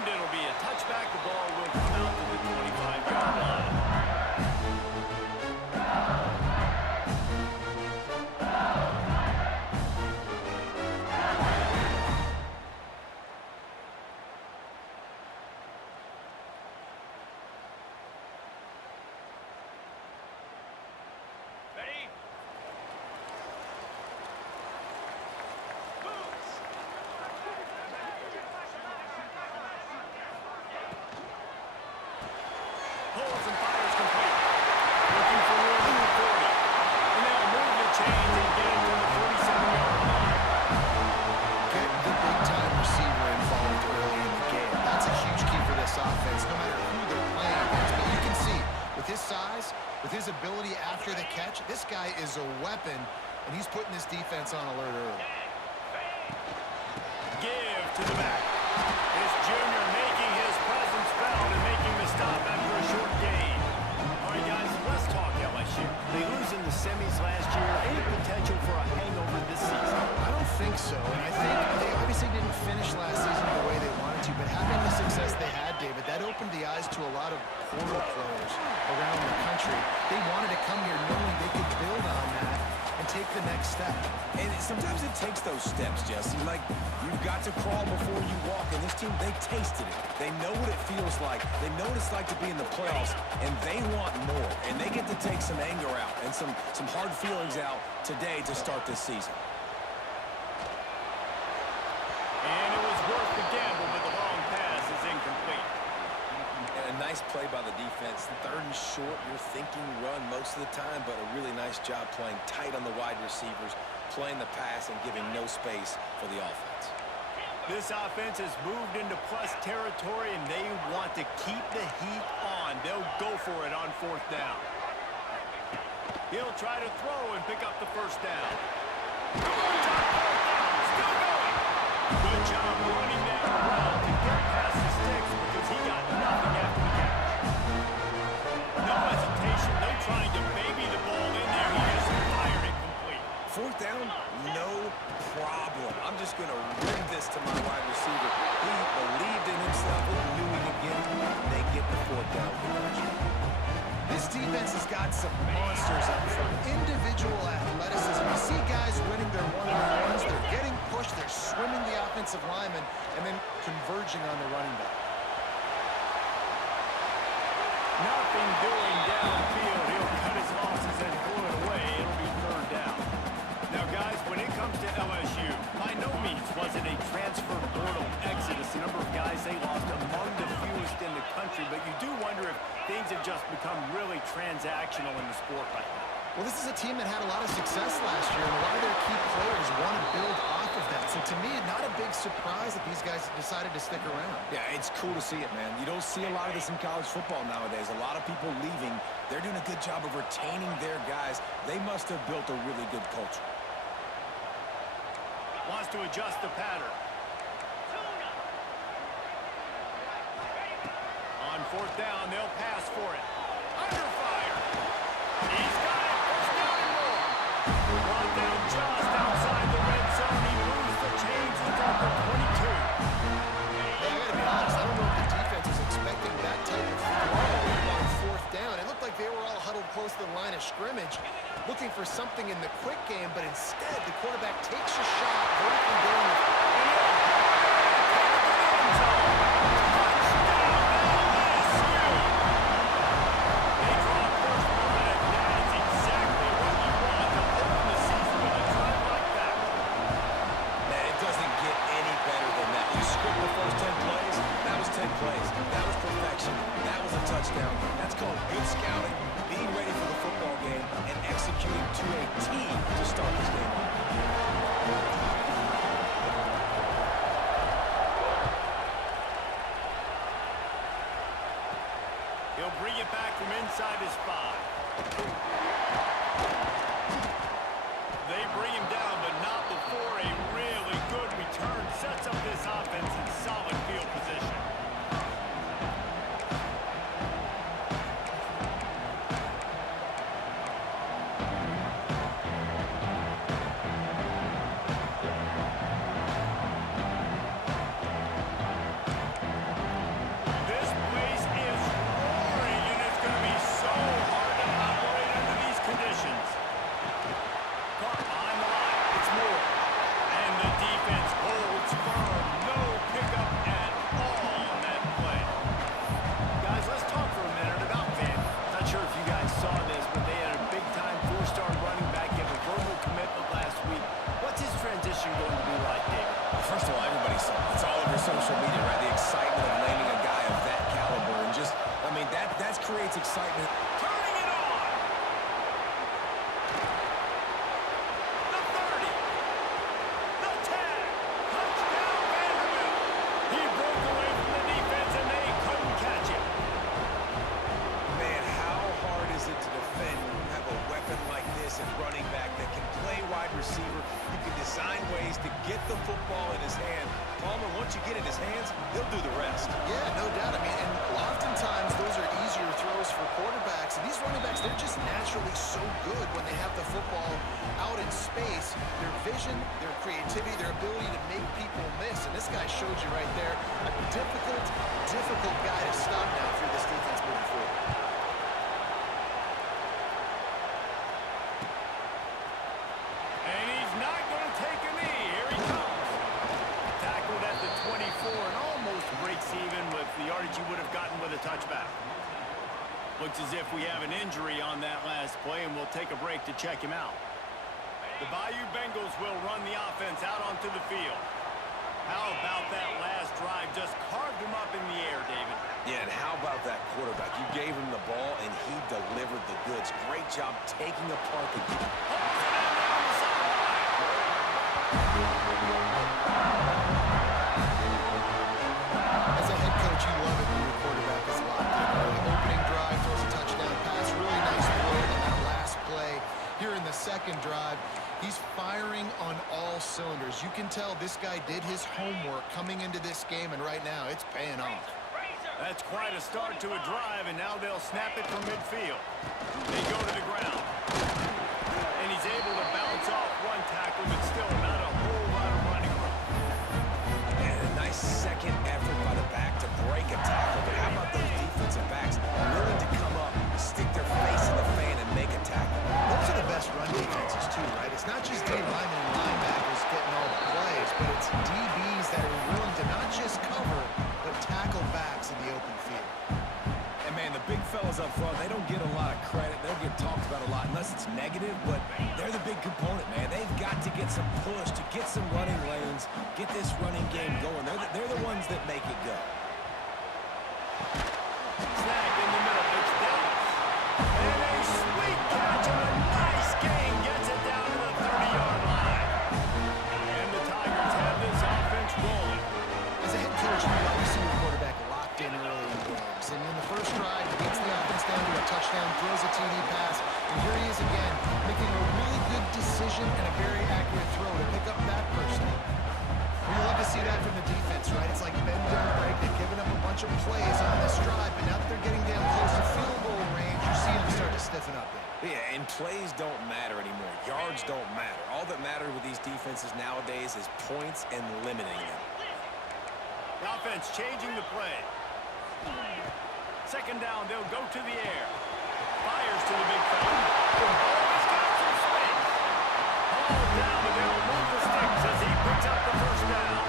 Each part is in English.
And it'll be a touchback. The ball will come out to the 25-yard line. Pulls and fires complete. Looking for more than the 40. And they'll move the chains and get it to the 47-yard line. Get the big-time receiver involved early in the game. That's a huge key for this offense, no matter who they're playing against. But you can see, with his size, with his ability after the catch, this guy is a weapon, and he's putting this defense on alert early. Give to the back. This junior making his presence felt and making the stop after a short gain. All right, guys, let's talk LSU. They lose in the semis last year. Any potential for a hangover this season? I don't think so, and I think they obviously didn't finish last season the way they wanted to, but having the success they had, David, that opened the eyes to a lot of portal players around the country. They wanted to come here knowing they could build on that and take the next step. And sometimes it takes those steps, Jesse. Like, you've got to crawl before you walk. And this team, they tasted it. They know what it feels like. They know what it's like to be in the playoffs, and they want more. And they get to take some anger out and some hard feelings out today to start this season. And it was worth the gamble, but the long pass is incomplete. And a nice play by the defense. Third and short, you're thinking run most of the time, but a really nice job playing tight on the wide receivers, playing the pass and giving no space for the offense. This offense has moved into plus territory, and they want to keep the heat on. They'll go for it on fourth down. He'll try to throw and pick up the first down. Still going. Good job running that route to get past the sticks because he got nothing after the catch. No hesitation, no trying to baby the ball in there. He just fired it complete. Fourth down, no problem. I'm just going to rim this to my wide receiver. He believed in himself and knew he could get it. They get the fourth down conversion. This defense has got some monsters up front. Individual athleticism. You see guys winning their one-on-ones. They're getting pushed. They're swimming the offensive lineman and then converging on the running back. Nothing doing downfield. He'll cut his losses and pull it away. It'll be third down. Now, guys, when it comes to LSU, by no means was it a transfer portal exodus. The number of guys they lost among the fewest in the country, but you do wonder if things have just become really transactional in the sport right now. Well, this is a team that had a lot of success last year, and a lot of their key players want to build off of that. So to me, not a big surprise that these guys decided to stick around. Yeah, it's cool to see it, man. You don't see a lot of this in college football nowadays. A lot of people leaving. They're doing a good job of retaining their guys. They must have built a really good culture. Wants to adjust the pattern. On fourth down, they'll pass for it. Under fire. He's got it. First down and more. Brought down just outside the red zone. He moves the chains at the 22. Hey, I got to be honest. I don't know if the defense is expecting that type of throw on fourth down. It looked like they were all huddled close to the line of scrimmage, looking for something in the quick game, but instead the quarterback takes a shot vertically down the touchdown. That's called good scouting, being ready for the football game, and executing to a team to start this game off. He'll bring it back from inside his 5. They bring him down, but not before a really good return sets up this offense in solid field position. excitement. Turning it on. The 30. The 10. Touchdown, Vanderbilt. He broke away from the defense, and they couldn't catch him. Man, how hard is it to defend when you have a weapon like this at running back that can play wide receiver? You can design ways to get the football in his hand. Palmer, once you get it in his hands, he'll do the rest. Yeah, no doubt. I mean, and oftentimes those are easier throws for quarterbacks. And these running backs, they're just naturally so good when they have the football out in space. Their vision, their creativity, their ability to make people miss. And this guy showed you right there, a difficult guy to stop now for this defense moving forward. And he's not going to take a knee. Here he comes. Tackled at the 24 and almost breaks even with the yardage he would have gotten with a touchback. Looks as if we have an injury on that last play, and we'll take a break to check him out. The Bayou Bengals will run the offense out onto the field. How about that last drive? Just carved him up in the air, David. Yeah, and how about that quarterback? You gave him the ball, and he delivered the goods. Great job taking apart the game. As a head coach, you love it when your quarterback is locked in early. Opening drive, throws a touchdown pass. Really nice throw on that last play. Here in the second drive, he's firing on all cylinders. You can tell this guy did his homework coming into this game, and right now it's paying off. That's quite a start to a drive, and now they'll snap it from midfield. They go to the ground. And he's able to bounce off one tackle, but still not a whole lot of running room. And a nice second effort by the back to break a tackle. But how about those defensive backs willing to come up, stick their face in the fan, and make a tackle? Those are the best run defenses, too, right? It's not just D linemen and linebackers getting all the plays, but it's DBs that are willing to not just cover, but tackle backs in the open field. And, man, the big fellas up front, they don't get a lot of credit. They don't get talked about a lot unless it's negative, but they're the big component, man. They've got to get some push, to get some running lanes, get this running game going. They're the ones that make it go. Snag in the middle. It's Dallas. And a sweet catch and a nice gain gets it down to the 30-yard line. And the Tigers have this offense rolling. As a head coach, you love to see your quarterback locked in early in games. And in the first drive, he gets the offense down to a touchdown, throws a TD pass, and here he is again, making a really good decision and a very accurate throw to pick up that person. We love to see that from the defense, right? It's like bend, don't break. They've given up a bunch of plays on this drive, but now that they're getting down close to field goal range, you see them start to stiffen up there. Yeah, and plays don't matter anymore. Yards don't matter. All that matters with these defenses nowadays is points and limiting them. The offense changing the play. Second down, they'll go to the air. Fires to the big fella. Oh, he's got some space. Hauled down, but they'll move the sticks as he picks up the first down.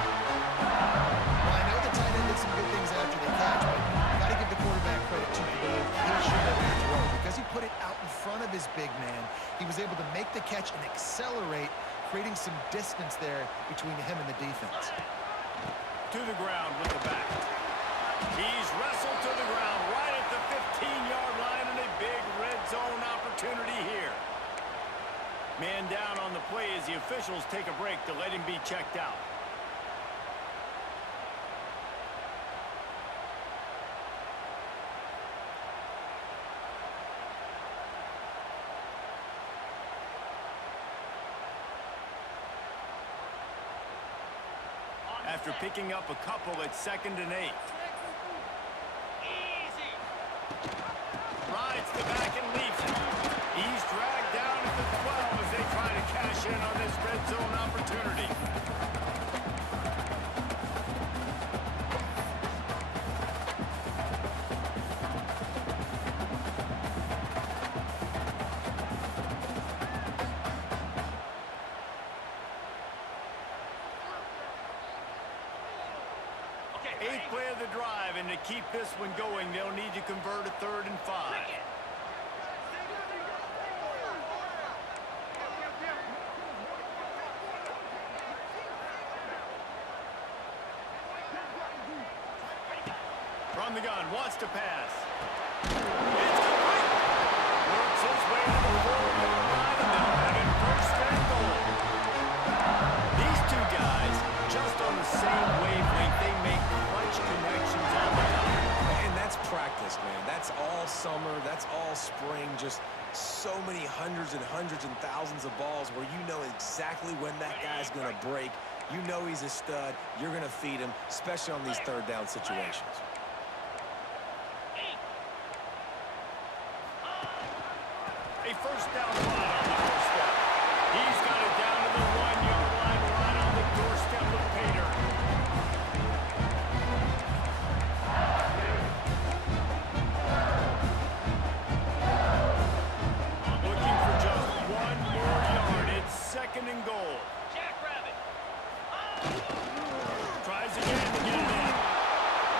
Well, I know the tight end did some good things after the catch, but you got to give the quarterback credit to the location of the throw because he put it out in front of his big man. He was able to make the catch and accelerate, creating some distance there between him and the defense. To the ground with the back. He's wrestled to the ground right at the 15-yard line, and a big red zone opportunity here. Man down on the play as the officials take a break to let him be checked out. After picking up a couple at 2nd and 8. Rides the back and leaves it. He's dragged down at the 12 as they try to cash in on this red zone opportunity. Eighth play of the drive, and to keep this one going, they'll need to convert a 3rd and 5. From the gun, wants to pass. It's so many hundreds and thousands of balls where you know exactly when that guy's going to break. You know he's a stud. You're going to feed him, especially on these third down situations. A first down run on the doorstep. He's got it down to the 1-yard line, right on the doorstep of Pater. Looking for just 1 more yard. It's 2nd and goal. Tries again to get it in.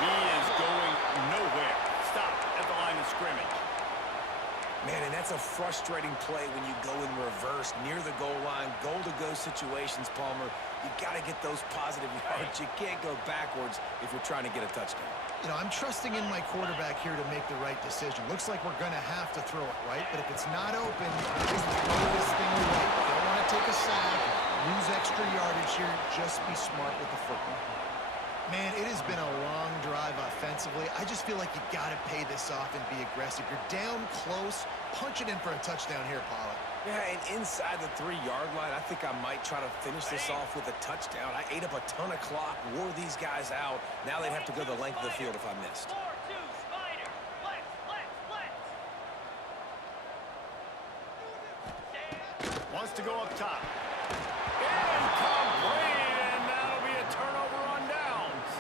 He is going nowhere. Stop at the line of scrimmage. Man, and that's a frustrating play when you go in reverse near the goal line, goal-to-go situations, Palmer. You got to get those positive yards. You can't go backwards if you're trying to get a touchdown. You know, I'm trusting in my quarterback here to make the right decision. Looks like we're going to have to throw it, right? But if it's not open, just throw this thing away. Don't want to take a sack, lose extra yardage here. Just be smart with the football. Man, it has been a long drive offensively. I just feel like you got to pay this off and be aggressive. You're down close. Punch it in for a touchdown here, Pollard. Yeah, and inside the 3-yard line, I think I might try to finish this off with a touchdown. I ate up a ton of clock, wore these guys out. Now they'd have to go the length of the field if I missed. Wants to go up top. Incomplete, and that'll be a turnover on downs.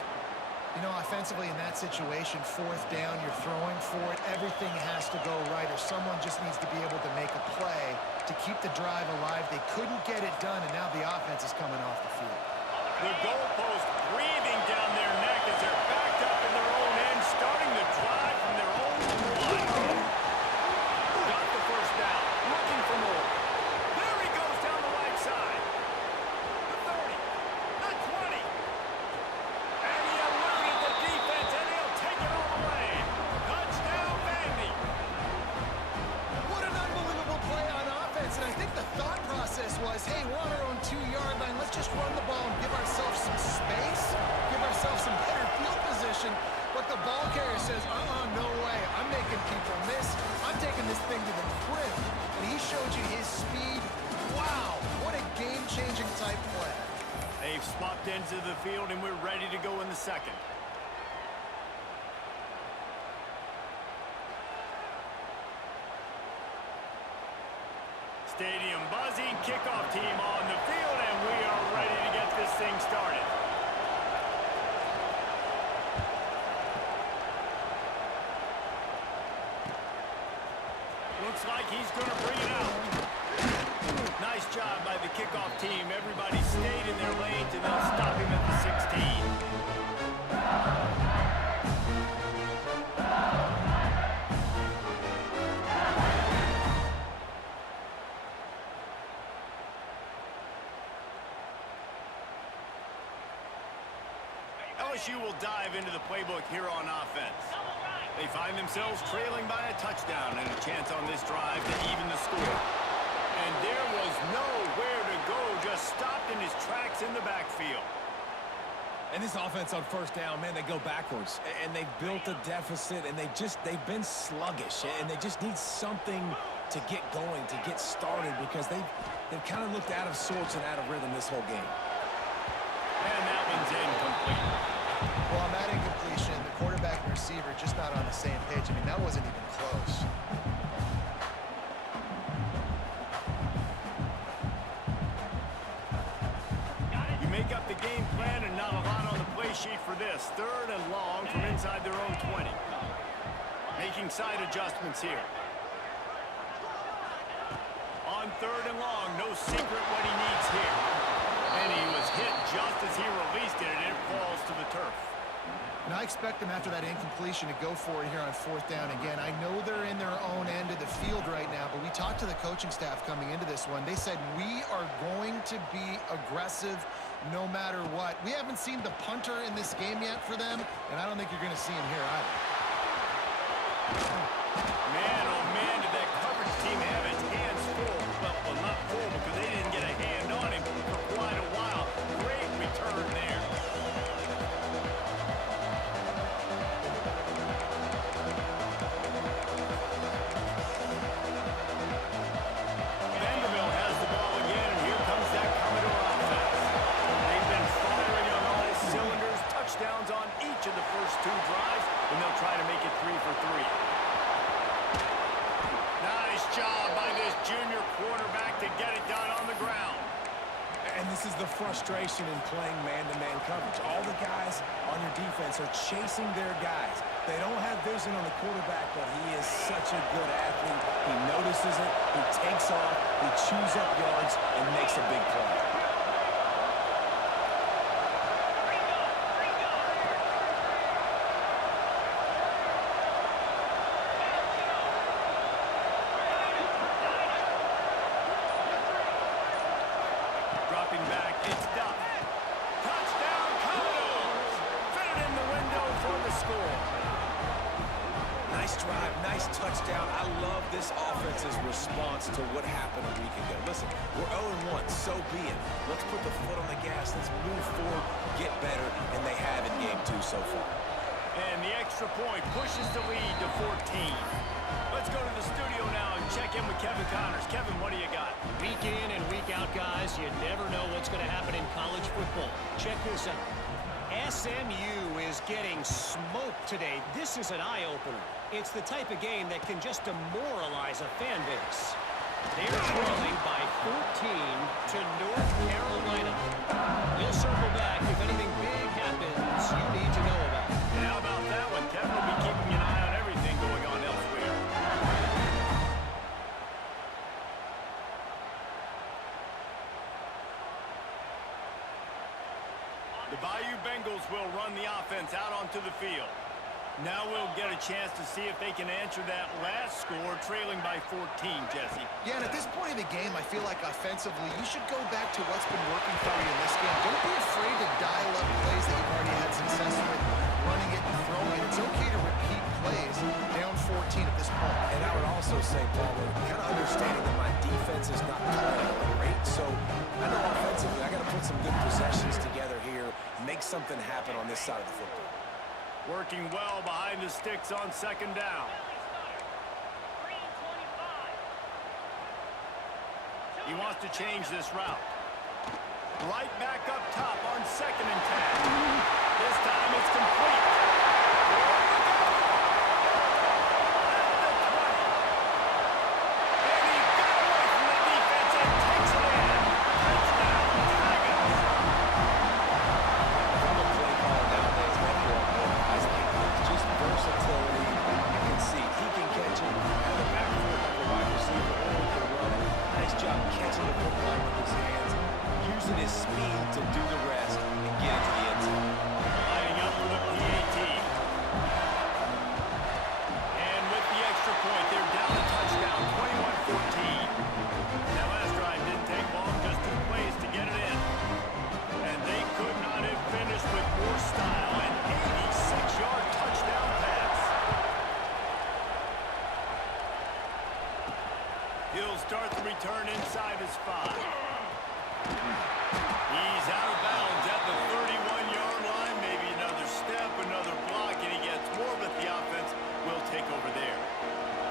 You know, offensively in that situation, 4th down, you're throwing for it. Everything has to go right, or someone just needs to be able to make a play to keep the drive alive. They couldn't get it done, and now the offense is coming off the field. The goalpost breathing down their neck as they're backed up in their own end, starting the drive from their own 1. Got the first down, looking for more. There he goes down the right side. The 30, the 20. And he eluded the defense, and he'll take it all the way. Touchdown, Vandy. What an unbelievable play on offense, and I think the thought process was, hey, we're on our own 2-yard line. Let's just run the ball and give ourselves some space, give ourselves some better field position. But the ball carrier says, no way. I'm making people miss. I'm taking this thing to the crib. And he showed you his speed. Wow, what a game-changing type play. They've swapped ends of the field, and we're ready to go in the 2nd. Stadium buzzing, kickoff team on the field, and we are ready to get this thing started. Looks like he's going to bring it out. Nice job by the kickoff team. Everybody stayed in their lanes, and they'll stop him at the 16. LSU will dive into the playbook here on offense. They find themselves trailing by a touchdown and a chance on this drive to even the score. And there was nowhere to go, just stopped in his tracks in the backfield. And this offense on first down, man, they go backwards. And they've built a deficit, and they've been sluggish. And they just need something to get going, to get started, because they've kind of looked out of sorts and out of rhythm this whole game. And that one's incomplete. Well, on that incompletion, the quarterback and receiver just not on the same page. I mean, that wasn't even close. You make up the game plan and not a lot on the play sheet for this. 3rd and long from inside their own 20. Making side adjustments here. On 3rd and long, no secret what he needs here. And he was hit just as he released it, and it falls to the turf. And I expect them after that incompletion to go for it here on 4th down again. I know they're in their own end of the field right now, but we talked to the coaching staff coming into this one. They said, we are going to be aggressive no matter what. We haven't seen the punter in this game yet for them, and I don't think you're going to see him here either. Man, oh man, did that coverage team have its hands full. Well, not full because they didn't get a hand on him for quite a while. Great return there. and they'll try to make it 3 for 3. Nice job by this junior quarterback to get it done on the ground. And this is the frustration in playing man-to-man coverage. All the guys on your defense are chasing their guys. They don't have vision on the quarterback, but he is such a good athlete. He notices it, he takes off, he chews up yards, and makes a big play. Dropping back, it's Duff. Touchdown, Cardinals! Fit it in the window for the score. Nice drive, nice touchdown. I love this offense's response to what happened a week ago. Listen, we're 0-1, so be it. Let's put the foot on the gas. Let's move forward, get better, and they have in game 2 so far. And the extra point pushes the lead to 14. Let's go to the studio now and check in with Kevin Connors. Kevin, what do you got? Week in and week out, guys, you never know what's going to happen in college football. Check this out. SMU is getting smoked today. This is an eye-opener. It's the type of game that can just demoralize a fan base. They're trailing by 14 to North Carolina. We'll circle back if anything big happens you need to know about. And how about that one? Kevin will be keeping an eye on everything going on elsewhere. The Bayou Bengals will run the offense out onto the field. Now we'll get a chance to see if they can answer that last score, trailing by 14, Jesse. Yeah, and at this point in the game, I feel like offensively, you should go back to what's been working for you in this game. Don't be afraid to dial up plays that you've already had success with, running it and throwing it. It's okay to repeat plays down 14 at this point. And I would also say, Paul, kind of understanding that my defense is not playing great, so I know offensively I got to put some good possessions together here, make something happen on this side of the football. Working well behind the sticks on second down. He wants to change this route. Right back up top on 2nd and 10. This time it's complete. And he got away from the defense and takes it in. Touchdown, Tigers. I'm a play caller nowadays, man. You want more guys like this. Just versatility. You can see he can catch it out of the backfield like a wide receiver, or he can run it. Nice job catching the football with his hands, using his speed to do the rest and get into the end zone. Lining up for the PAT. And with the extra point, they're down a touchdown, 21-14. That last drive didn't take long, just 2 plays to get it in. And they could not have finished with more style. An 86-yard touchdown pass. He'll start the return inside his 5. He's out of bounds at the 31-yard line. Maybe another step, another block, and he gets more, but the offense will take over there.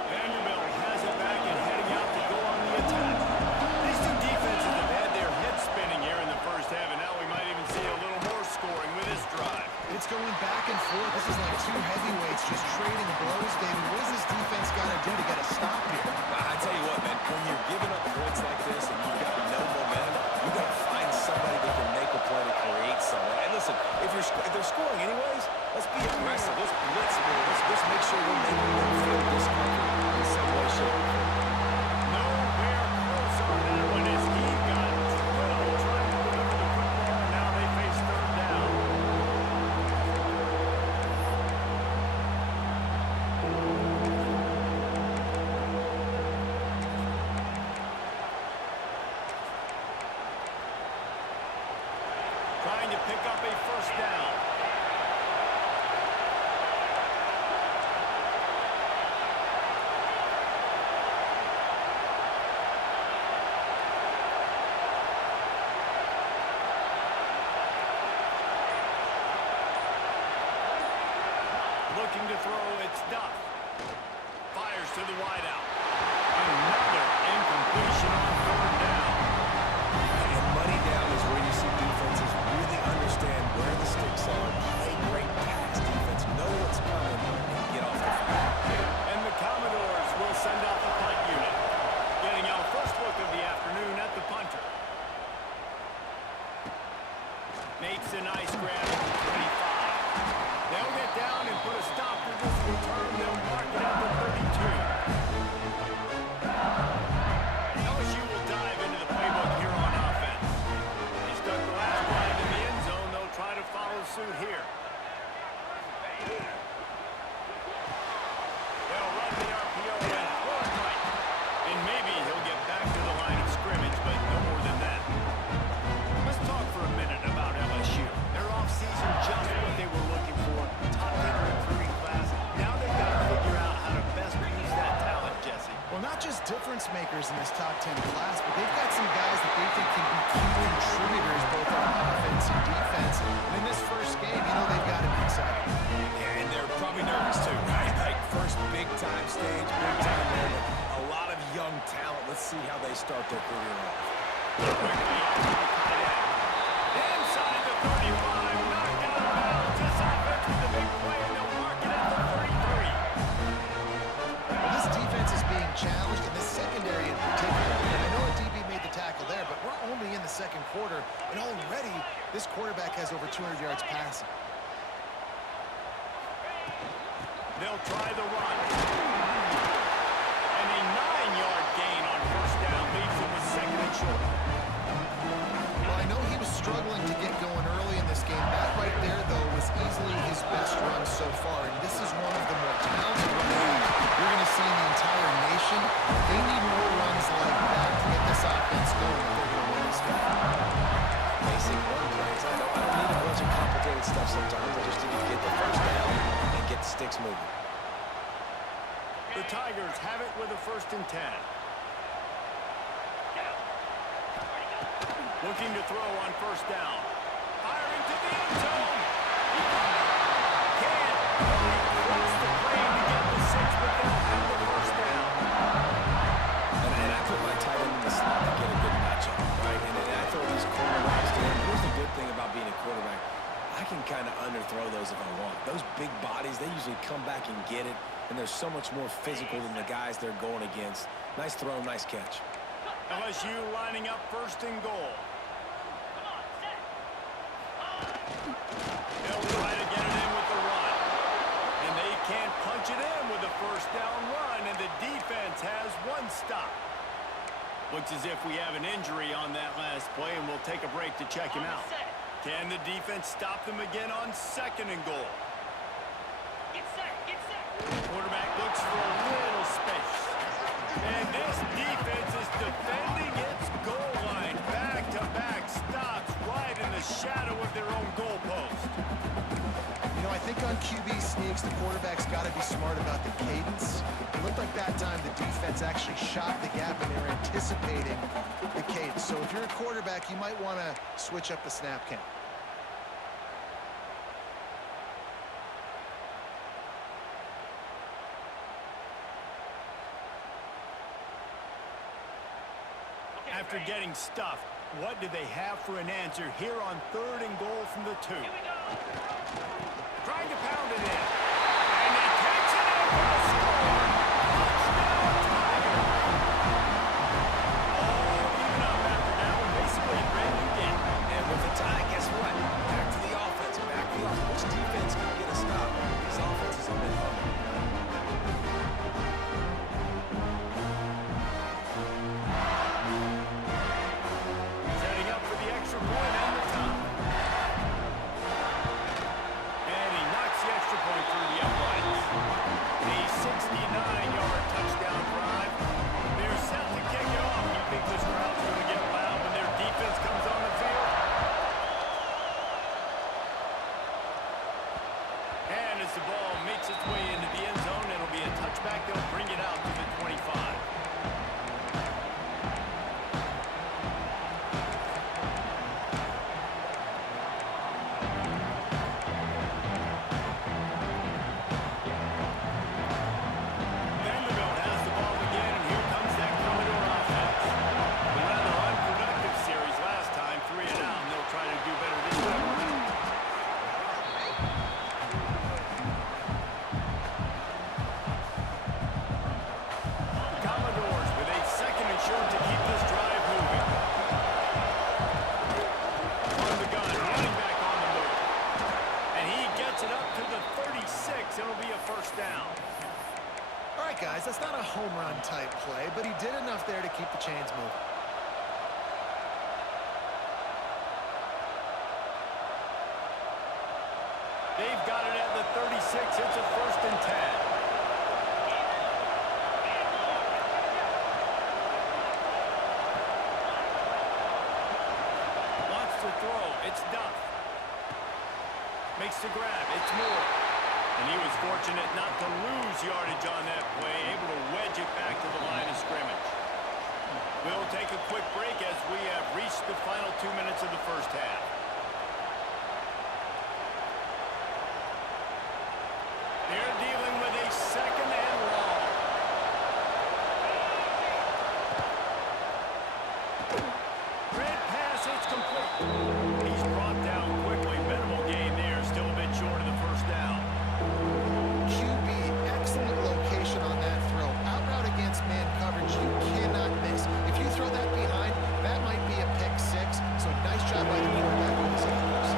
Vanderbilt has it back and heading out to go on the attack. These two defenses have had their heads spinning here in the first half, and now we might even see a little more scoring with this drive. It's going back and forth. This is like two heavyweights just trading blows, David. What does this defense got to do to get a stop here? I tell you what, man, when you're giving up points like this and you've got no momentum, you got to find somebody that can make a play to create something. And listen, if they're scoring anyways, let's be aggressive. Let's blitz more. Let's make sure we're making them feel discomfort in some way, shape, or form. Nowhere close on that one as he got 12 trying to deliver the football, and now they face 3rd down. Trying to pick up a 1st down. Looking to throw, it's Duff. Fires to the wideout. Another incompletion on 3rd down. And money down is where you see defenses really understand where the sticks are, play great pass defense, know what's coming, They'll run the RPO and throw it right. And maybe he'll get back to the line of scrimmage, but no more than that. Let's talk for a minute about LSU. Their offseason just what they were looking for. Top 10 recruiting class. Now they've got to figure out how to best use that talent, Jesse. Well, not just difference makers in this top 10 class, but they've got some guys that they think can be key contributors both on offense and defense. And in this first game, you know they've got to be excited. Yeah, and they're probably nervous too, right? Like first big-time stage, big-time moment. A lot of young talent. Let's see how they start their career off. Inside the 35, knocked out of bounds. This offense with the big play, and they'll mark it at the 33. Well, this defense is being challenged, and the secondary in particular. And I know a DB made the tackle there, but we're only in the second quarter, and already this quarterback has over 200 yards passing. They'll try the run. And a 9-yard gain on first down leaves him with second and short. Well, I know he was struggling to get going early in this game. That right there, though, was easily his best run so far, and this is one of the more talented runs you're going to see in the entire nation. They need more runs like that to get this offense going if they're going to win this game. Basic run plays. I don't need a bunch of complicated stuff sometimes. I just need to get the first down and get the sticks moving. The Tigers have it with a 1st and 10. Looking to throw on first down. Firing to the end zone. He caught it. Can't. Wants the plane to get the 6, but they'll have the first down. And I put my tight end in the slot to get a good matchup, right? And I throw these cornerbacks to him. Here's the good thing about being a quarterback. I can kind of underthrow those if I want. Those big bodies, they usually come back and get it, and they're so much more physical than the guys they're going against. Nice throw, nice catch. LSU lining up 1st and goal. They'll try to get it in with the run. And they can't punch it in with a first down run, and the defense has 1 stop. Looks as if we have an injury on that last play, and we'll take a break to check him out. Can the defense stop them again on 2nd and goal? Get set, get set. Quarterback looks for a little space. And this defense is defending its goal line. Back-to-back stops right in the shadow of their own goalpost. You know, I think on QB sneaks, the quarterback's got to be smart about the cadence. It looked like that time the defense actually shot the gap, and they were anticipating the cadence. So if you're a quarterback, you might want to switch up the snap count. After getting stuffed, what do they have for an answer here on 3rd and goal from the 2? Trying to pound it in. And he takes it in for the score. Touchdown, Tigers. Oh, even up after that one, basically a brand new game. And with the tie, guess what? Back to the offense. Back to the offense. Which defense can get a stop? These offenses have been humming. Setting up for the extra point and the top. And he knocks the extra point through the uprights. A 69-yard touchdown drive. They're set to kick it off. You think this crowd's going to get loud when their defense comes on the field? And as the ball makes its way into the end zone, it'll be a touchback. They'll bring it out to the 25. Vanderbilt has the ball again, and here comes that Commodore offense. A rather unproductive series last time, 3 and out, and they'll try to do better this time around. Commodores with a 2nd and short to keep this drive moving. On the gun, running back on the move. And he gets it up to the 36. It'll be a first down. All right, guys, that's not a home run type play, but he did enough there to keep the chains moving. They've got it at the 36. 6, it's a 1st and 10. Wants to throw. It's Duff. Makes the grab. It's Moore. And he was fortunate not to lose yardage on that play, able to wedge it back to the line of scrimmage. We'll take a quick break as we have reached the final 2 minutes of the first half. They're dealing with a 2nd and long. Red pass, it's complete. He's brought down quickly. Minimal gain there, still a bit short of the first down. QB, excellent location on that throw. Out route against man coverage, you cannot miss. If you throw that behind, that might be a pick 6. So nice job by the quarterback with his efforts.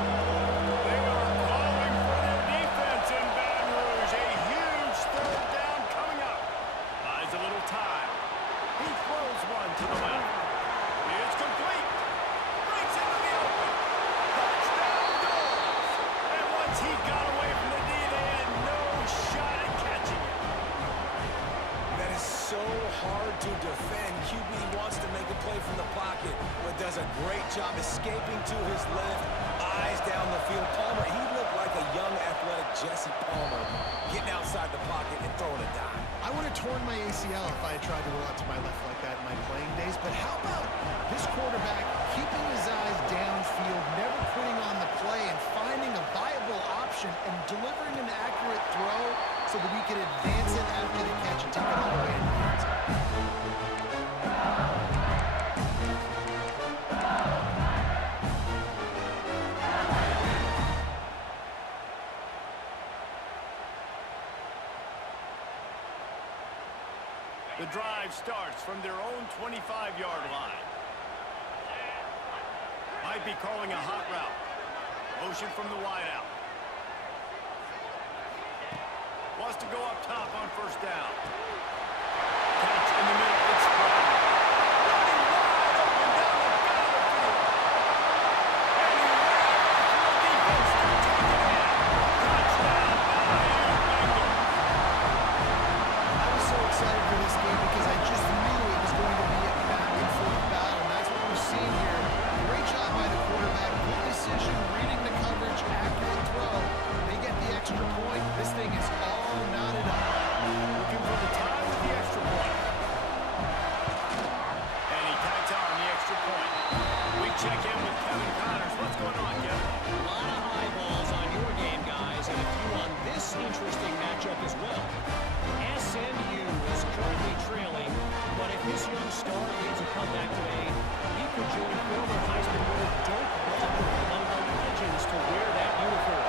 They are calling for their defense in Baton Rouge. A huge 3rd down coming up. Buys a little time. He throws one to the left. It's complete. Breaks into the open. Touchdown goes. And once he got away from the D, they had no shot at catching it. That is so hard to defend. QB wants to make a play from the pocket, but does a great job escaping to his left, eyes down the field. Palmer, he looked like a young, athletic Jesse Palmer, getting outside the pocket and throwing a dime. I would have torn my ACL if I had tried to roll out to my left like that in my playing days, but how about this quarterback keeping his eyes downfield, never quitting on the play, and finding a viable option and delivering an accurate throw so that we could advance it after the catch and take it all the way into the end zone. The drive starts from their own 25-yard line. Might be calling a hot route. Motion from the wideout. Wants to go up top on 1st down. Catch in the middle. It's spread. Running wide open down the middle of the field. And he ran through the defense to take it in. Touchdown by Vandy. I was so excited for this game because I just knew it was going to be a back-and-forth battle, and that's what we're seeing here. Great job by the quarterback, good decision, reading the coverage, accurate throw. They get the extra point. This thing is all knotted up. Looking for the tie with the extra point. And he tacks on the extra point. We check in with Kevin Connors. What's going on, Kevin? A lot of eyeballs on your game, guys, and a few on this interesting matchup as well. SMU is currently trailing, but if this young star leads a comeback today, he could join former Heisman winner Doak Walker among the legends to wear that uniform.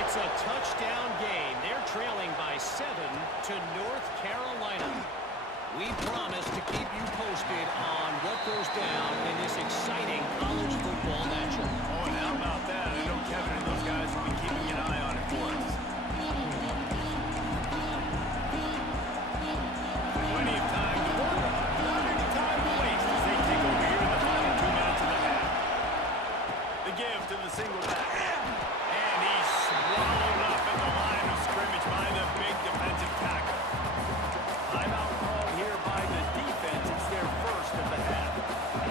It's a touchdown game. They're trailing by 7 to North Carolina. We promise to keep you posted on what goes down in this exciting college football matchup. Oh, and how about that? I know Kevin and those guys will be keeping an eye on it for us. Plenty of time to work. Not any time to waste as they take over here in the final 2 minutes of the half. The give to the single back. And he's swallowed up in the line of scrimmage by the big defensive tackle. Timeout called here by the defense. It's their first of the half.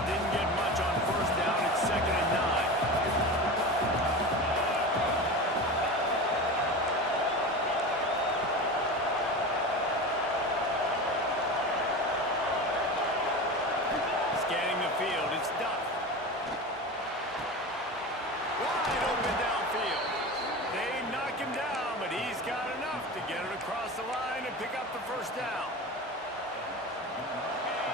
Didn't get much on 1st down. It's 2nd and 9. Scanning the field, it's Duff. Wide open downfield. They knock him down, but he's got enough to get it across the line and pick up the 1st down.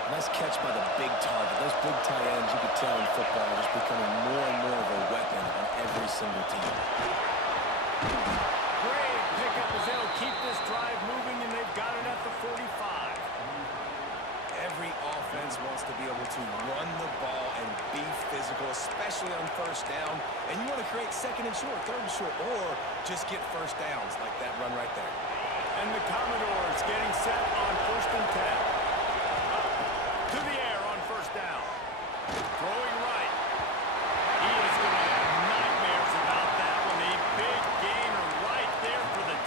Nice catch by the big target. Those big tight ends, you could tell in football, are just becoming more and more of a weapon on every single team. Great pickup as they'll keep this drive moving, and they've got it at the 45. Every offense wants to be able to run the ball and be physical, especially on 1st down. And you want to create 2nd and short, 3rd and short, or just get 1st downs like that run right there. And the Commodores getting set on 1st and 10. To the air on 1st down. Throwing right. He is going to have nightmares about that one. A big gainer right there for the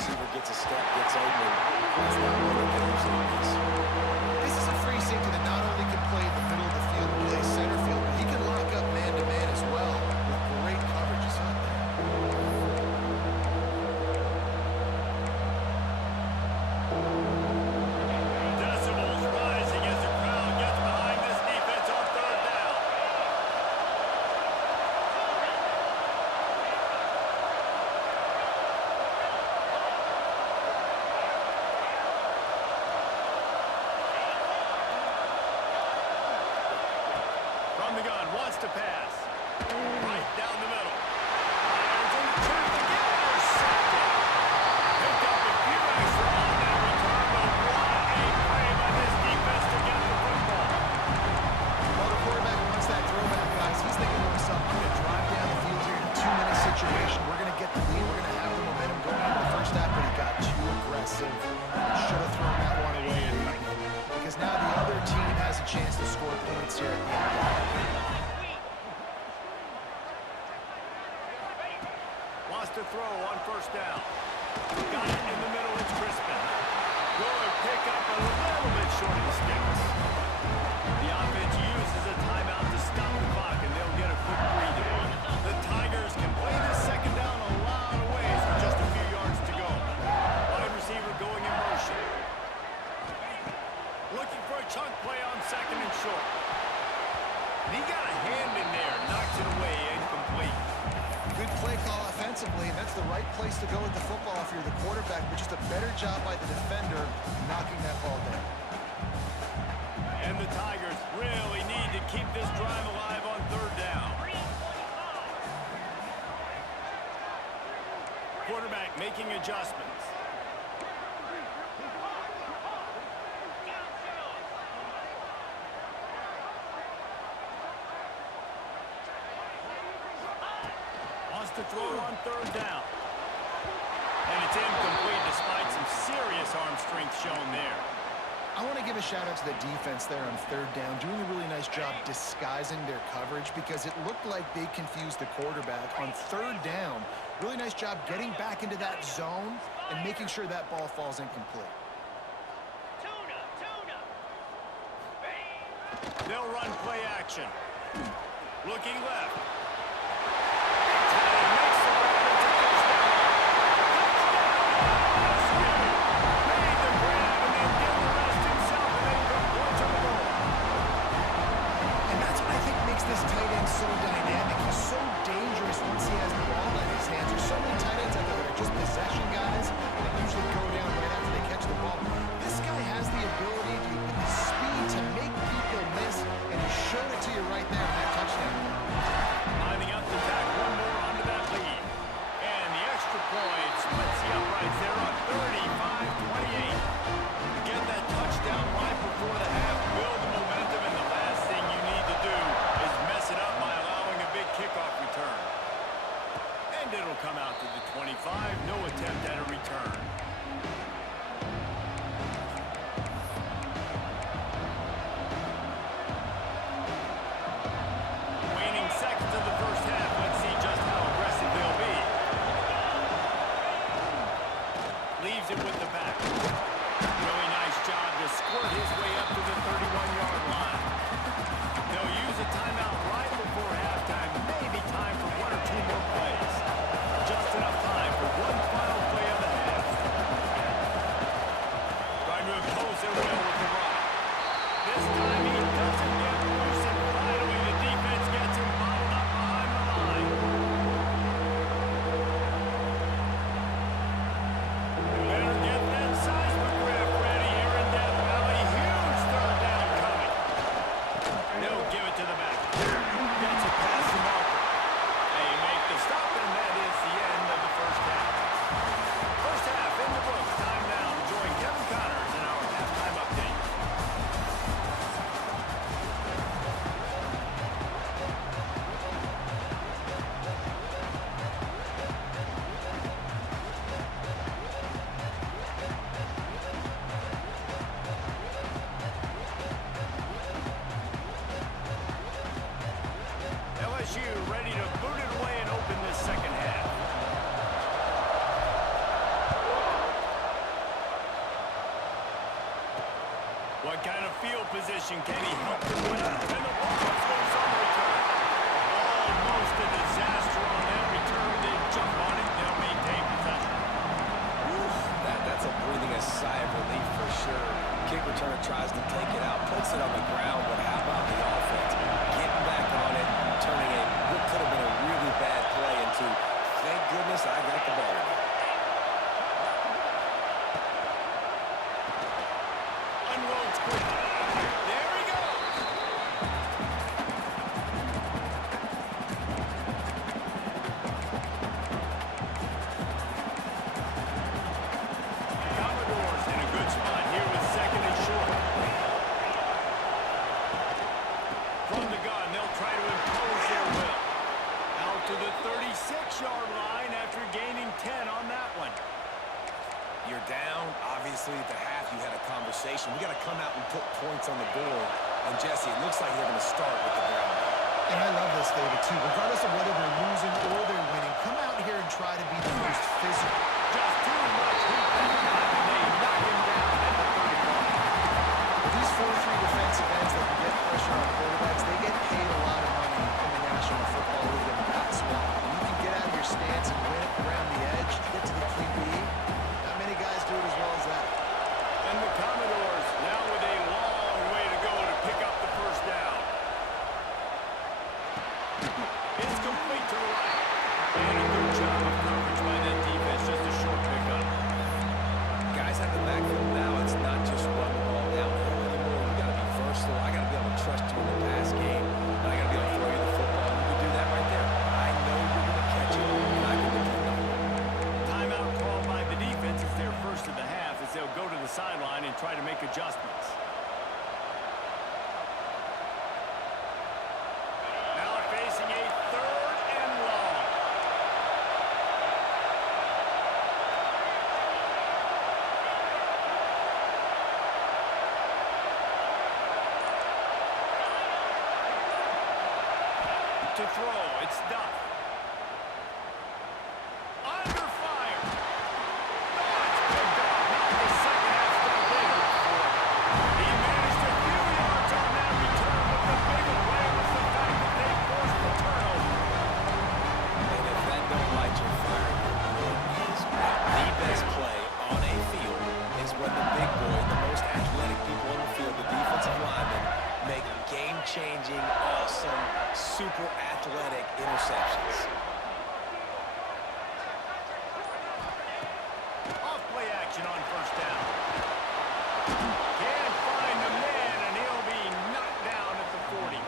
receiver gets a step, gets open. That's not what they usually miss. This is a free safety that not only can play in the middle of the field and play center field, but he can lock up man-to-man as well with great coverages out there. Decibels rising as the crowd gets behind this defense on third down. From the gun, wants to pass. Right down the middle. Fires in traffic, intercepted. Picked up a few extra on that return, but what a play by this defense to get the football. Well, the quarterback wants that throwback, guys. He's thinking to himself, I'm going to drive down the field here in a 2-minute situation. We're going to get the lead. We're going to have the momentum going into the first half, but he got too aggressive. Should have thrown that one away immediately. Because now the other team has a chance to score points here at the end of the half. Wants to throw on first down. Got it in the middle. It's Crispin. Good pick up a little bit short of the sticks. The offense uses a timeout to stop the clock, and they'll get a quick breather. The Tigers can play this second down a lot of ways with just a few yards to go. Wide receiver going in motion. Looking for a chunk play on second and short. And he got a hand in there, knocks it away, incomplete. Good play call offensively, and that's the right place to go with the football if you're the quarterback, but just a better job by the defender knocking that ball down. And the Tigers really need to keep this drive alive on third down. Quarterback making adjustments. Wants to throw on third down. And it's incomplete despite some serious arm strength shown there. I want to give a shout out to the defense there on third down, doing a really nice job disguising their coverage because it looked like they confused the quarterback on third down. Really nice job getting back into that zone and making sure that ball falls incomplete. They'll run play action. Looking left. This tight end so dynamic. He's so dangerous once he has the ball in his hands. There's so many tight ends out there that are just possession guys that usually go down right after they catch the ball. This guy has the ability to, with the speed to make people miss, and he showed it to you right there in that touchdown. Lining up to tack one more onto that lead. And the extra point splits the uprights there on 35-28. Get that touchdown right before the half, build the momentum, and the last thing you need to do is mess it up by allowing a big kickoff return. And it'll come out to the 25, no attempt at a return. Waning seconds of the first half, let's see just how aggressive they'll be. Leaves it with the back. Really nice job to squirt his way up to the 31-yard line. They'll use a timeout right before halftime. Maybe time for one or two more plays. Just enough time for one final play of the half. Trying to impose their will with the rock. This time he doesn't get loose, and finally the defense gets him bottled up behind the line. Better get that seismograph ready here in Death Valley. Huge third down coming. They'll give it to the back. Gets it past the marker. They make the possession. Can he help them win? And the ball is loose on the return. Almost a disaster on that return. They jump on it. They'll maintain possession. Oof, that's a breathing a sigh of relief for sure. Kick returner tries to take it out, puts it on the ground, but how about the offense? Getting back on it, turning what could have been a really bad play into, thank goodness I got the ball. Unloads quickly. There he goes. Commodores in a good spot here with second and short. From the gun, they'll try to impose their will. Out to the 36-yard line after gaining 10 on that one. You're down. Obviously, at the half, you had a conversation. We got to come out and put points on the board. And, Jesse, it looks like they're going to start with the ground. And I love this, David, too. Regardless of whether they're losing or they're winning, come out here and try to be the most physical. Just too much heat that time, and they knock him down at the 31. These 4-3 defensive ends that can get pressure on quarterbacks, they get paid a lot of money in the National Football League, and that's why. You can get out of your stance and win it around the edge, get to the QB. Not many guys do it as well as that. And the Commodores now with a long way to go to pick up the first down. It's complete to the right. And a good job of coverage by that defense, just a short pickup. Guys at the backfield now, it's not just run the ball downhill anymore. You got to be versatile. I got to be able to trust you in the pass game. And I got to be able to throw you the football. You can do that right there. I know you're going to catch it, and I can depend on it. Timeout called by the defense is their first of the half as they'll go to the sideline and try to make adjustments. Now facing a third and long. To throw, it's Duff. Under fire. Oh, it's picked off. Not the second half start they hoped for. He managed a few yards on that return, but the bigger play was the fact that they forced the turnover. And if that don't light your fire, is the best play on a field is when the big boy, the most athletic people on the field, the defensive linemen, make game-changing, awesome, super athletic interceptions. Off play action on first down. Can't find the man, and he'll be knocked down at the 40.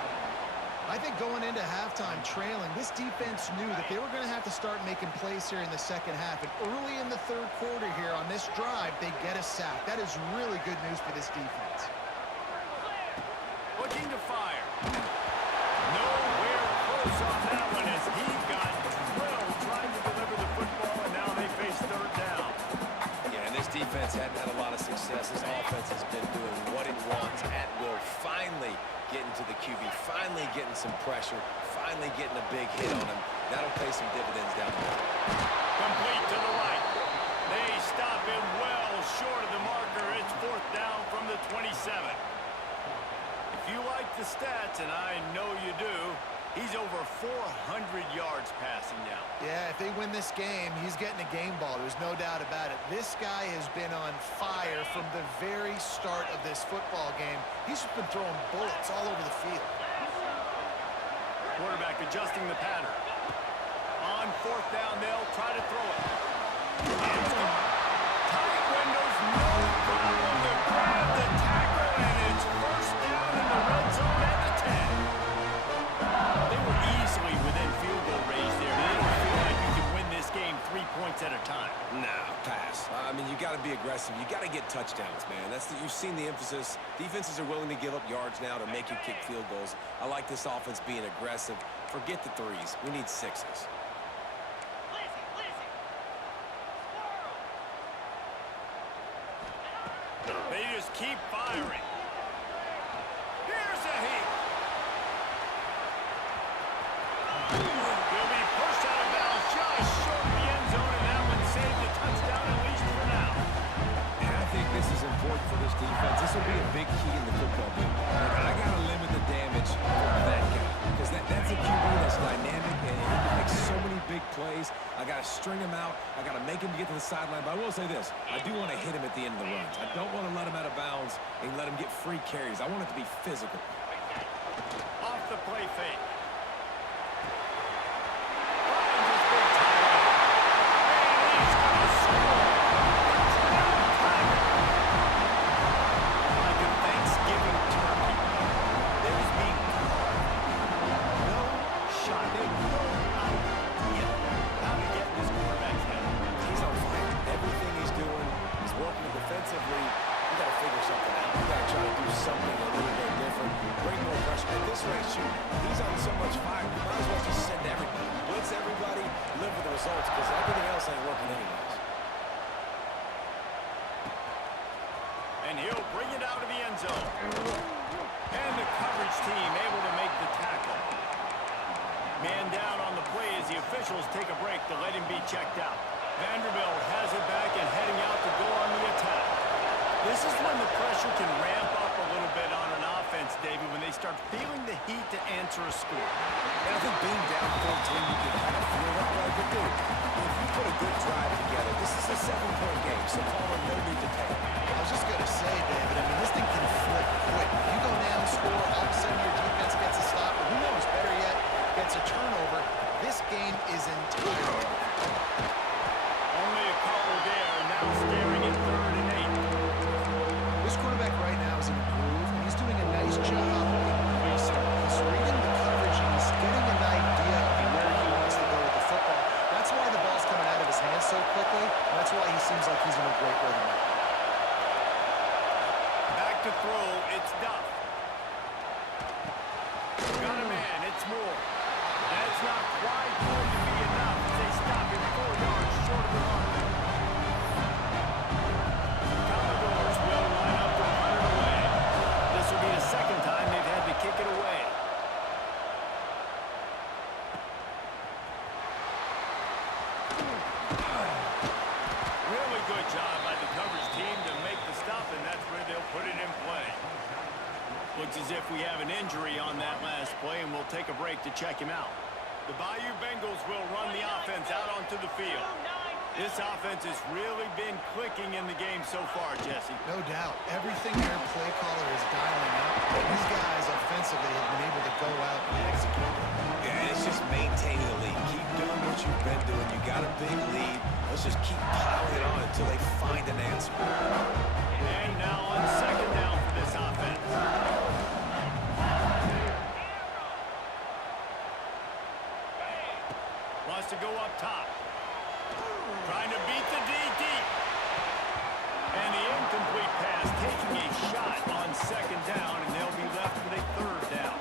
I think going into halftime trailing, this defense knew that they were going to have to start making plays here in the second half. And early in the third quarter here on this drive, they get a sack. That is really good news for this defense. Looking to fire. Nowhere close on that one as he got drilled trying to deliver the football, and now they face third down. Yeah, and this defense hadn't had a lot of success. This offense has been doing what it wants at will. Finally getting to the QB, finally getting some pressure, finally getting a big hit on him. That'll pay some dividends down the road. Complete to the right. They stop him well short of the marker. It's fourth down from the 27. If you like the stats, and I know you do, he's over 400 yards passing now. Yeah, if they win this game, he's getting a game ball. There's no doubt about it. This guy has been on fire from the very start of this football game. He's just been throwing bullets all over the field. Quarterback adjusting the pattern. On fourth down, they'll try to throw it. It's gone. Tight windows, no problem to grab the tackle, and it's first down in the red zone at the 10. They were easily within field goal range there. They don't feel like you can win this game 3 points at a time. Nah, pass. I mean, you got to be aggressive. You got to get touchdowns, man. You've seen the emphasis. Defenses are willing to give up yards now to make you kick field goals. I like this offense being aggressive. Forget the threes. We need sixes. They just keep firing. Here's a hit. He'll be pushed out of bounds just short of the end zone, and that one saved a touchdown at least for now. And I think this is important for this defense. This will be a big key in the football game. Like, to the sideline, but I will say this. I do want to hit him at the end of the runs. I don't want to let him out of bounds and let him get free carries. I want it to be physical. Off the play fake. Because everything else ain't working anyways. And he'll bring it out of the end zone. And the coverage team able to make the tackle. Man down on the play as the officials take a break to let him be checked out. Vanderbilt has it back and heading out to go on the attack. This is when the pressure can ramp up a little bit on an offense, David, when they start feeling the heat to answer a score. And I think being down 14, you can kind of feel that way. But dude, if you put a good drive together, this is a 7-point game, so Palmer, no need to pay. I was just going to say, David, I mean, this thing can flip quick. You go down, score, all of a sudden your defense gets a stop, or who knows, better yet, gets a turnover. This game is entirely different. Only a couple there, now staring at 3rd and 8. This quarterback right now is in a groove, and he's doing a nice job increasing. He's reading the coverage, and he's getting an idea of where he wants to go with the football. That's why the ball's coming out of his hands so quickly. That's why he seems like he's in a great rhythm. Back to throw, it's Duff. Got a man, it's Moore. That's not quite going to be enough as they stop him 4 yards short of the mark. Commodores will line up to run it away. This will be the second time they've had to kick it away. Really good job by the coverage team to make the stop, and that's where they'll put it in play. Looks as if we have an injury on that last play, and we'll take a break to check him out. The Bayou Bengals will run the offense out onto the field. This offense has really been clicking in the game so far, Jesse. No doubt. Everything their play caller is dialing up. These guys offensively have been able to go out and execute. Yeah, it's just maintaining the lead. Keep doing what you've been doing. You got a big lead. Let's just keep piling it on until they find an answer. And now on 2nd down for this offense. Wants to go up top. Trying to beat the D deep. And the incomplete pass taking a shot on 2nd down, and they'll be left with a 3rd down.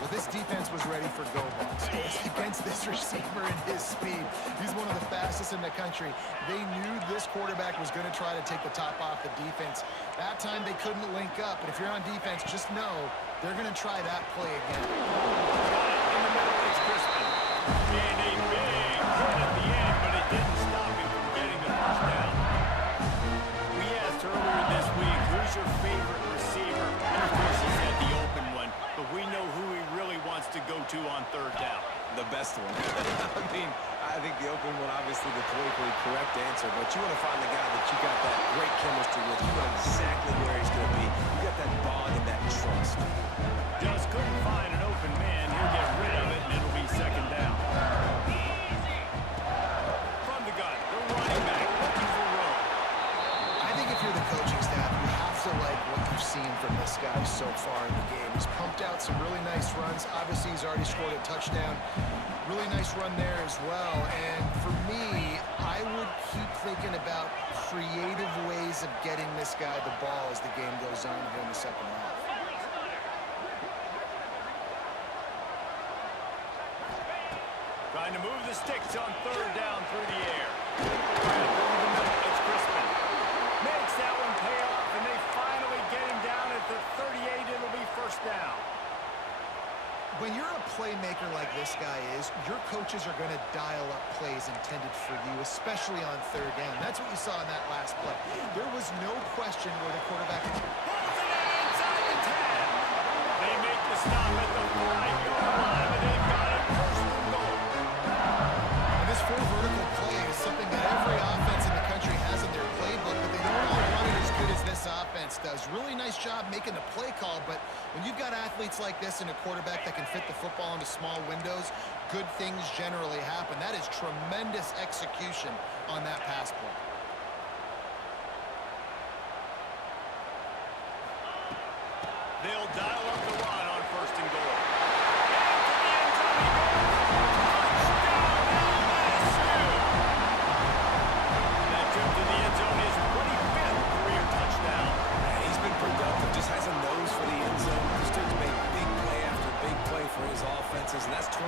Well, this defense was ready for go balls. Against this receiver and his speed. He's one of the fastest in the country. They knew this quarterback was going to try to take the top off the defense. That time they couldn't link up, but if you're on defense, just know they're going to try that play again. Got it in the middle, it's Crispin. And a big hit at the end, but it didn't stop him from getting the 1st down. We asked earlier this week, who's your favorite receiver? And of course he said the open one, but we know who he really wants to go to on 3rd down. The best one. I think the open one, obviously the politically correct answer, but you want to find the guy that you got that great chemistry with. You know exactly where he's going to be. You got that bond and that trust. Just couldn't find an open man. He'll get rid of it, and it'll be 2nd down. From the gun, the running back, looking for room. I think if you're the coaching staff, you have to like what you've seen from this guy so far in the game. He's pumped out some really nice runs. Obviously, he's already scored a touchdown. Really nice run there as well. And for me, I would keep thinking about creative ways of getting this guy the ball as the game goes on here in the 2nd half. Trying to move the sticks on 3rd down through the air. It's Crispin. Makes that one pay off, and they finally get him down at the 38. It'll be 1st down. When you're a playmaker like this guy is, your coaches are going to dial up plays intended for you, especially on 3rd down. That's what you saw in that last play. There was no question where the quarterback... Pulls it in inside the 10. They make the stop at the 5-yard line, and they've got it 1st and goal. And this full vertical play is something that every offense does. Really nice job making the play call, but when you've got athletes like this and a quarterback that can fit the football into small windows, good things generally happen. That is tremendous execution on that pass play. They'll dial up the run on 1st and goal. That trip to the end zone is 25th career touchdown. And he's been productive, just has a nose for the end zone. This dude's made big play after big play for his offenses, and that's 25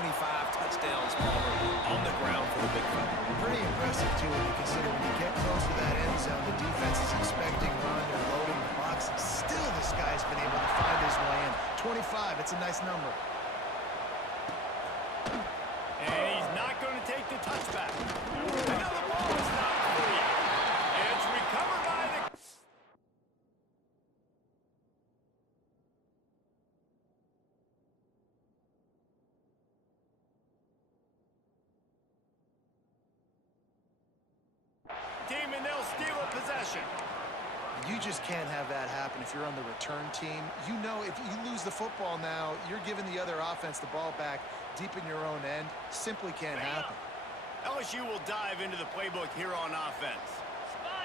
touchdowns, Palmer, on the ground for the big fella. Pretty impressive, too, when you consider when you get close to that end zone, the defense is expecting run, they're loading the box. Still, this guy's been able to find his way in. 25, it's a nice number. And he's not going to take the touchback. Another ball is not free. It's recovered by the... team, and they'll steal a possession. You just can't have that happen if you're on the return team. You know if you lose the football now, you're giving the other offense the ball back deep in your own end. Simply can't happen. LSU will dive into the playbook here on offense.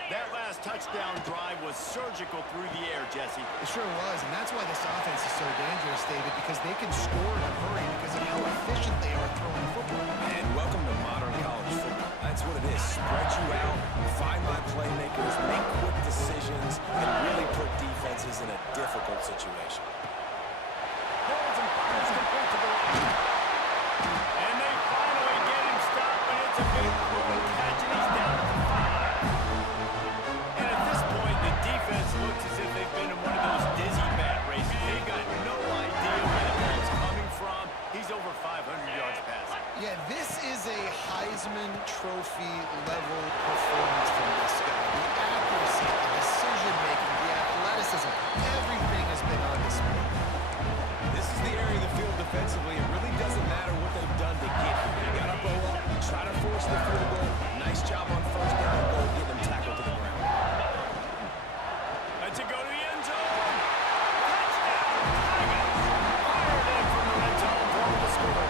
That last touchdown drive was surgical through the air, Jesse. It sure was, and that's why this offense is so dangerous, David, because they can score in a hurry because of how efficient they are throwing the football. And welcome to modern college football. That's what it is. Spread you out, find my playmakers, make quick decisions, and really put defenses in a difficult situation. Holds and fires complete to the right. And they finally get him stopped, but it's a big quick catch, and he's down at the 5. And at this point, the defense looks as if they've been in one of those dizzy bat races. They've got no idea where the ball's coming from. He's over 500 yards passing. Yeah, this is a Heisman Trophy level performance from this guy. The accuracy, the decision-making, the athleticism, everything has been on display. This is the area of the field defensively. It really doesn't matter what they've done to get here. You got to go up, try to force the field goal. Nice job on 1st down and goal, get them tackled to the ground. Let's it go to the end zone. Touchdown, Tigers. Fired in from the red zone for the score.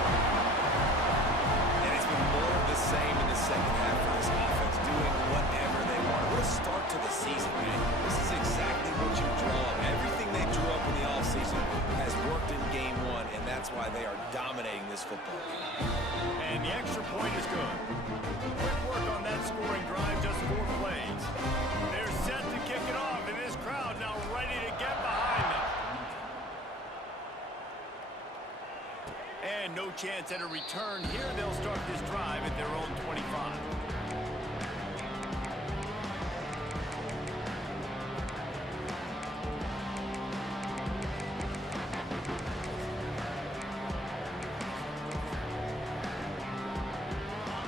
And it's been more of the same in the second half for this offense, doing whatever they want. What a start to the season, man. This is exactly what you draw up. Everything they drew up in the offseason has worked in game 1, and that's why they are dominating this football game. And the extra point is good. Quick work on that scoring drive, just 4 plays. They're set to kick it off, and this crowd now ready to get behind them. And no chance at a return. Here they'll start this drive at their own 25.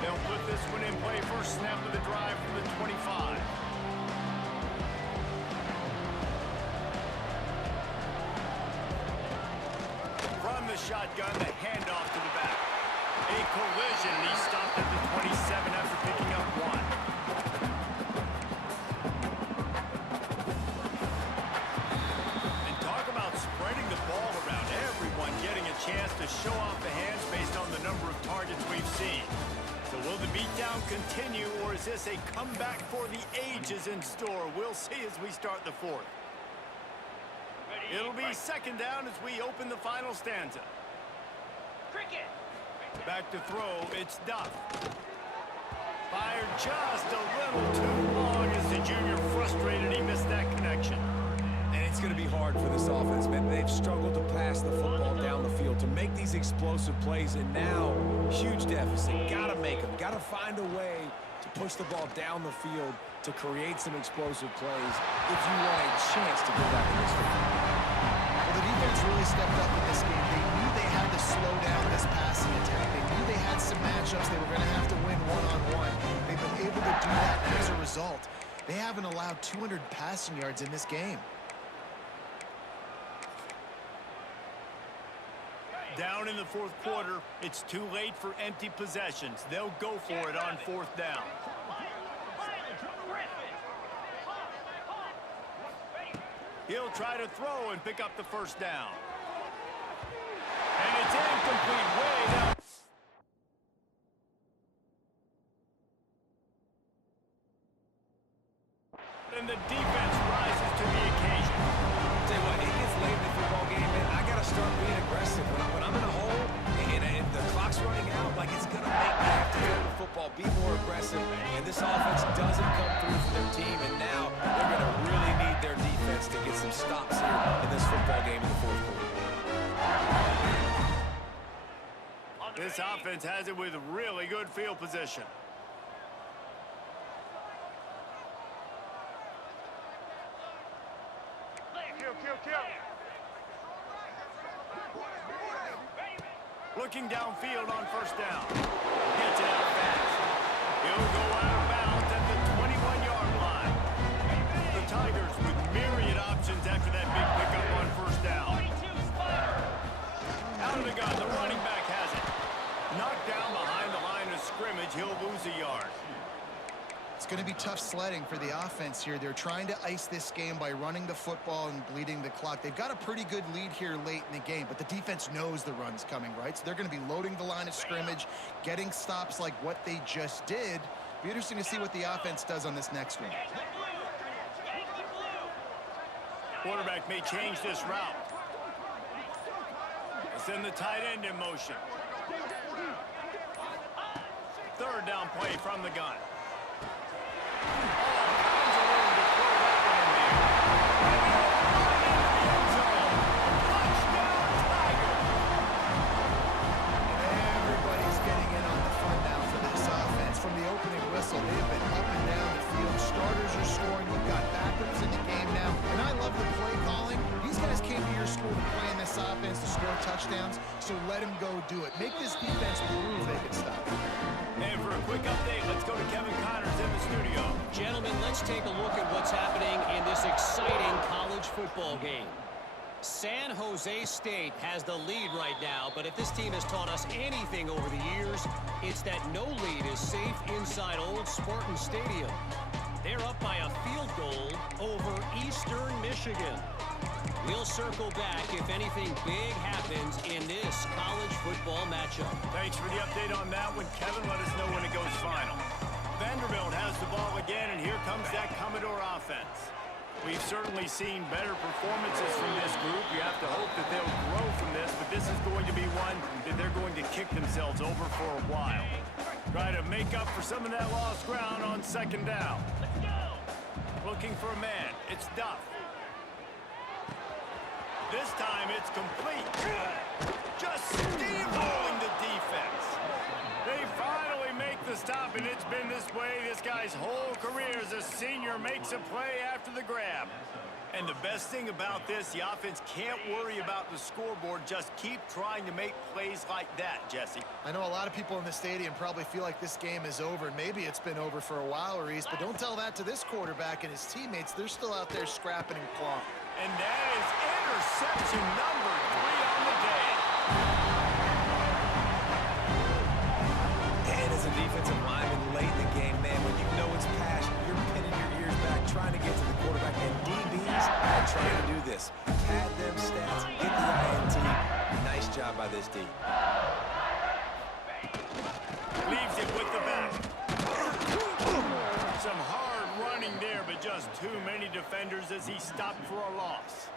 They'll put this one in play. First snap of the drive from the 25. From the shotgun, the handoff to the back. A collision. He stopped at the 27 after picking up 1. And talk about spreading the ball around. Everyone getting a chance to show off the hands based on the number of targets we've seen. So will the beatdown continue, or is this a comeback for the ages in store? We'll see as we start the 4th. It'll be 2nd down as we open the final stanza. Cricket. Back to throw, it's Duff. Fired just a little too long as the junior frustrated. He missed that connection. And it's going to be hard for this offense, man. They've struggled to pass the football down the field, to make these explosive plays, and now, huge deficit. Got to make them. Got to find a way to push the ball down the field to create some explosive plays if you want a chance to go back in this football. Well, the defense really stepped up in this game. They knew they had to slow down this passing attack. They knew they had some matchups they were going to have to win one-on-one. They've been able to do that, and as a result, they haven't allowed 200 passing yards in this game. Down in the 4th quarter, it's too late for empty possessions. They'll go for it on 4th down. He'll try to throw and pick up the first down. And it's incomplete, way down. And the defense rises to the occasion. Tell you what, it gets late in the football game, man. I got to start being aggressive. When I'm in a hole and the clock's running out, like it's going to make me have to go to the football, be more aggressive. And this offense doesn't come through for their team, and now they're going to really need their defense to get some stops here in this football game in the fourth quarter. This offense has it with really good field position. Looking downfield on first down. Gets it out fast. He'll go out of bounds at the 21-yard line. The Tigers with myriad options after that big pickup on first down. Out of the gun, the running back has it. Knocked down behind the line of scrimmage, he'll lose a yard. It's going to be tough sledding for the offense here. They're trying to ice this game by running the football and bleeding the clock. They've got a pretty good lead here late in the game, but the defense knows the run's coming, right? So they're going to be loading the line of scrimmage, getting stops like what they just did. Be interesting to see what the offense does on this next one. Quarterback may change this route. Send the tight end in motion. Third down play from the gun. They've been up and down the field. Starters are scoring. You've got backups in the game now. And I love the play calling. These guys came to your school to play in this offense to score touchdowns, so let them go do it. Make this defense prove they can stop it. And for a quick update, let's go to Kevin Connors in the studio. Gentlemen, let's take a look at what's happening in this exciting college football game. San Jose State has the lead right now, but if this team has taught us anything over the years, it's that no lead is safe inside old Spartan Stadium. They're up by a field goal over Eastern Michigan. We'll circle back if anything big happens in this college football matchup. Thanks for the update on that one, Kevin. Let us know when it goes final. Vanderbilt has the ball again, and here comes that Commodore offense. We've certainly seen better performances from this group. You have to hope that they'll grow from this, but this is going to be one that they're going to kick themselves over for a while. Try to make up for some of that lost ground on second down. Looking for a man. It's Duff. This time it's complete. Just steamrolling the defense. They finally make the stop, and it's been this way this guy's whole career as a senior. Makes a play after the grab. And the best thing about this, the offense can't worry about the scoreboard. Just keep trying to make plays like that, Jesse. I know a lot of people in the stadium probably feel like this game is over, and maybe it's been over for a while, Reese, but don't tell that to this quarterback and his teammates. They're still out there scrapping and clawing. And that is interception number 3 on the day. And as a defensive lineman late in the game, man, when you know it's past, you're pinning your ears back, trying to get to the quarterback. And DBs are trying to do this. Pad them stats, get the INT. Nice job by this D. Leaves it with the back. Some hard running there, but just too many defenders as he stopped for a loss.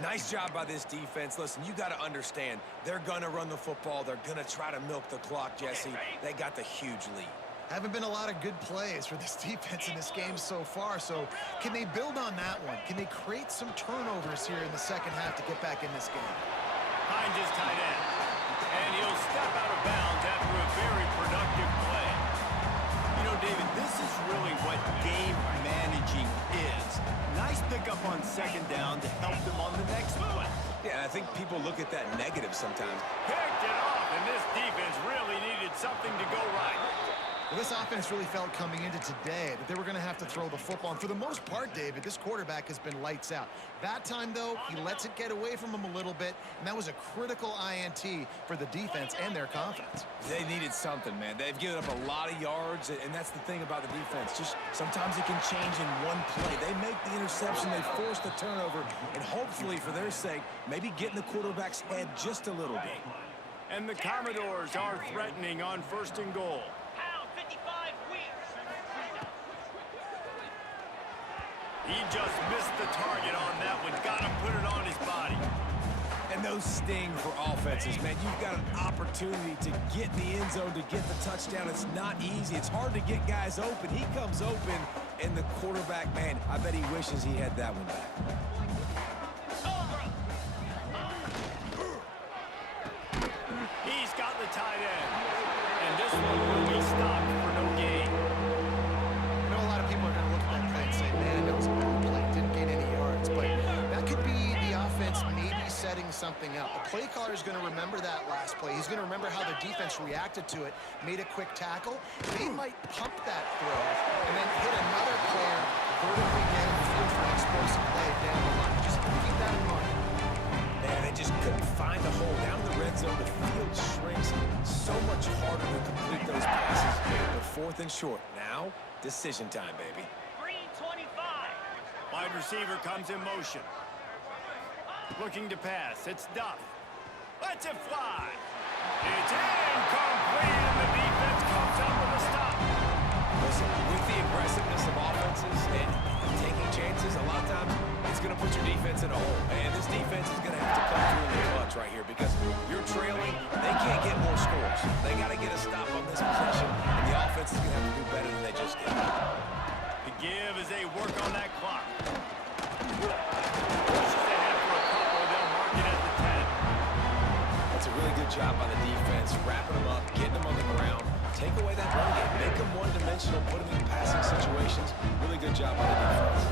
Nice job by this defense. Listen, you got to understand, they're going to run the football. They're going to try to milk the clock, Jesse. They got the huge lead. Haven't been a lot of good plays for this defense in this game so far, so can they build on that one? Can they create some turnovers here in the second half to get back in this game? Finds his tight end. And he'll step out of bounds after a very productive play. You know, David, this is really what game managing is. Nice pickup on second down to help them on the next play. Yeah, I think people look at that negative sometimes. Picked it off, and this defense really needed something to go right. Well, this offense really felt coming into today that they were going to have to throw the football. And for the most part, David, this quarterback has been lights out. That time, though, he lets it get away from him a little bit, and that was a critical INT for the defense and their confidence. They needed something, man. They've given up a lot of yards, and that's the thing about the defense. Just sometimes it can change in one play. They make the interception, they force the turnover, and hopefully, for their sake, maybe get in the quarterback's head just a little bit. And the Commodores are threatening on 1st and goal. Pound 55 weeks. He just missed the target on that one. Got to put it on his body. And those sting for offenses, man. You've got an opportunity to get in the end zone, to get the touchdown. It's not easy. It's hard to get guys open. He comes open, and the quarterback, man, I bet he wishes he had that one back. He's got the tight end. And this one will be stopped for no gain. I know a lot of people are going to look at that play and say, man, that was a bad play. Didn't gain any yards. But that could be the offense maybe setting something up. The play caller is going to remember that last play. He's going to remember how the defense reacted to it, made a quick tackle. They might pump that throw and then hit another player vertically down the field for an explosive play down the line. Just keep that in mind. Man, they just couldn't find a hole. Down in the red zone, the field shrinks. So much harder to complete those passes. But 4th and short. Now, decision time, baby. Green 25. Wide receiver comes in motion. Looking to pass. It's Duff. Lets it fly. It's incomplete, and the defense comes up with a stop. Listen, with the aggressiveness of offenses and taking chances, a lot of times it's going to put your defense in a hole. And this defense is going to have to come through in the clutch right here because you're trailing. They can't get more scores. They got to get a stop on this possession, and the offense is going to have to do better than they just did. The give as they work on that clock. Pushes ahead for a couple. They'll mark it at the 10. That's a really good job by the defense, wrapping them up, getting them on the ground. Take away that run game. Make them one-dimensional, put them in passing situations. Really good job by the defense.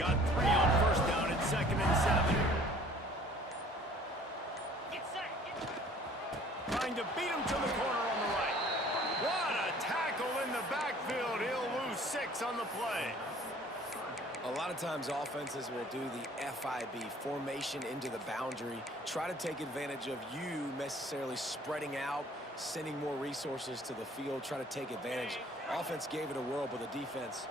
Got 3 on 1st down and 2nd and 7. Get set. Trying to beat him to the corner on the right. What a tackle in the backfield. He'll lose 6 on the play. A lot of times offenses will do the FIB, formation into the boundary, try to take advantage of you necessarily spreading out, sending more resources to the field, try to take advantage. Offense gave it a whirl, but the defense